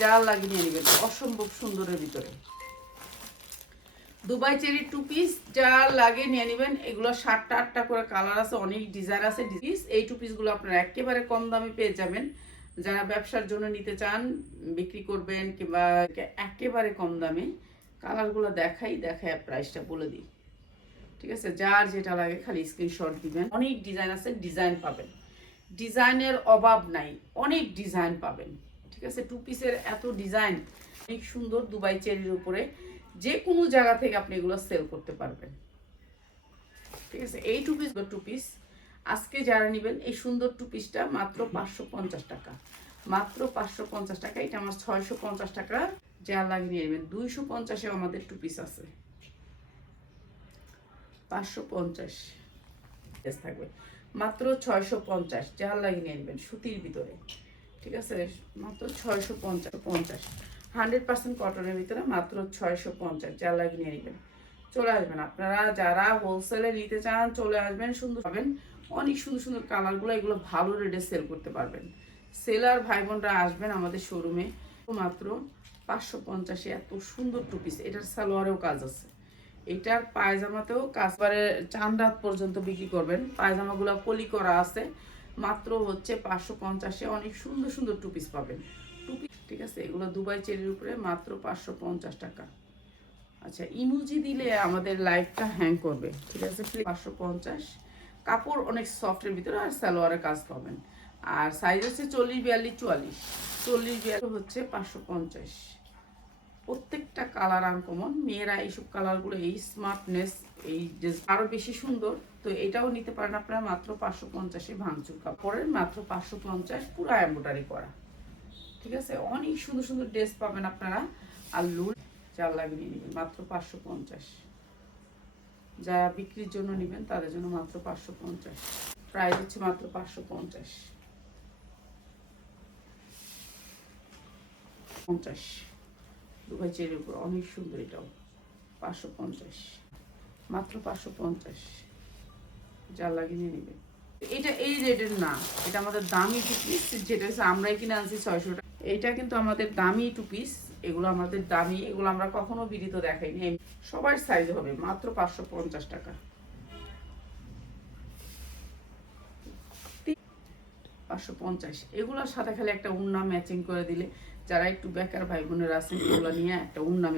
যা লাগিয়ে নিয়ে নেবেন, অসম্ভব সুন্দরের ভিতরে। দুবাই চেরি 2 পিস যা লাগে নিয়ে নেবেন। এগুলো 7টা 8টা করে কালার আছে, অনেক ডিজাইন আছে। এই 2 পিসগুলো আপনারা একেবারে কম দামে পেয়ে যাবেন। যারা ব্যবসার জন্য নিতে চান, বিক্রি করবেন কিংবা একেবারে কম দামে। কালারগুলো দেখাই প্রাইসটা বলে দিই, ঠিক আছে? যার যেটা লাগে খালি স্ক্রিনশট দিবেন। অনেক ডিজাইন আছে, ডিজাইন পাবেন, ডিজাইনের অভাব নাই, অনেক ডিজাইন পাবেন, ঠিক আছে? 2 পিসের এত ডিজাইন, অনেক সুন্দর। দুবাই চেরির উপরে যে কোনো জায়গা থেকে আপনি এগুলো সেল করতে পারবেন, ঠিক আছে? এই 2 পিস আজকে যারা নেবেন এই সুন্দর 2 পিসটা মাত্র 550 টাকা, মাত্র 550 টাকা। এটা আমার 650 টাকা। যা লাগিয়ে নেবেন 250-এ আমাদের 2 পিস আছে, 550 থাকবে, মাত্র 650। যা লাগিয়ে নেবেন সুতির ভিতরে, ঠিক আছে? মাত্র 650, 100% কটনের ভিতরে মাত্র 650। যা লাগিয়ে নেবেন, চলে আসবেন আপনারা যারা হোলসেলে নিতে চান, চলে আসবেন। সুন্দর পাবেন, অনেক সুন্দর সুন্দর কালারগুলো, এগুলো ভালো রেটে সেল করতে পারবেন। সেলার ভাই বোনরা আসবেন আমাদের শোরুমে। মাত্র 550-এ এত সুন্দর 2 পিস। এটার সালোয়ারেও কাজ আছে, এটার পায়জামাতেও কাজ করে। চান রাত পর্যন্ত বিক্রি করবেন। পায়জামাগুলো কলি করা আছে, মাত্র হচ্ছে 550-এ অনেক সুন্দর সুন্দর 2 পিস পাবেন। 2 পিস, ঠিক আছে? এগুলো দুবাই চেরির উপরে মাত্র 550 টাকা। আচ্ছা, ইমোজি দিলে আমাদের লাইভটা হ্যাং করবে, ঠিক আছে? 550। কাপড় অনেক সফটের ভিতরে, আর সালোয়ারের কাজ পাবেন। আর সাইজ হচ্ছে 40, 42, 44। 40, 42 হচ্ছে 550। প্রত্যেকটা কালার আনকমন। মেয়েরা এইসব কালারগুলো, এই স্মার্টনেস, এই যে আরো বেশি সুন্দর। তো এটাও নিতে পারেন আপনারা মাত্র 550-এ। ভাঙচুর কাপড়ের মাত্র 550, পুরো এমব্রয়ডারি করা, ঠিক আছে? অনেক সুন্দর সুন্দর ড্রেস পাবেন আপনারা। আর লুল চাল লাগিয়ে নেবেন মাত্র 550। যারা বিক্রির জন্য নেবেন তাদের জন্য মাত্র 550। প্রাইস হচ্ছে মাত্র 550, 50। দুবাই চেরির উপর অনেক সুন্দর, এটাও 550, মাত্র 550। যা লাগিয়ে নিয়ে নেবেন। এটা এই রেটের না, এটা আমাদের দামি 2 পিস, যেটা হচ্ছে আমরাই কিনে আনছি 600 টাকা। এটা কিন্তু আমাদের দামি 2 পিস, এগুলো আমাদের দামি, এগুলো আমরা কখনো বিড়িত দেখাইনি। সবার সাইজ হবে, মাত্র 550 টাকা, 550। এগুলোর সাথে খালি একটা উন্না ম্যাচিং করে দিলে, যারা একটু বেকার ভাই বোনেরা আছেন, এগুলো নিয়ে একটা উন্না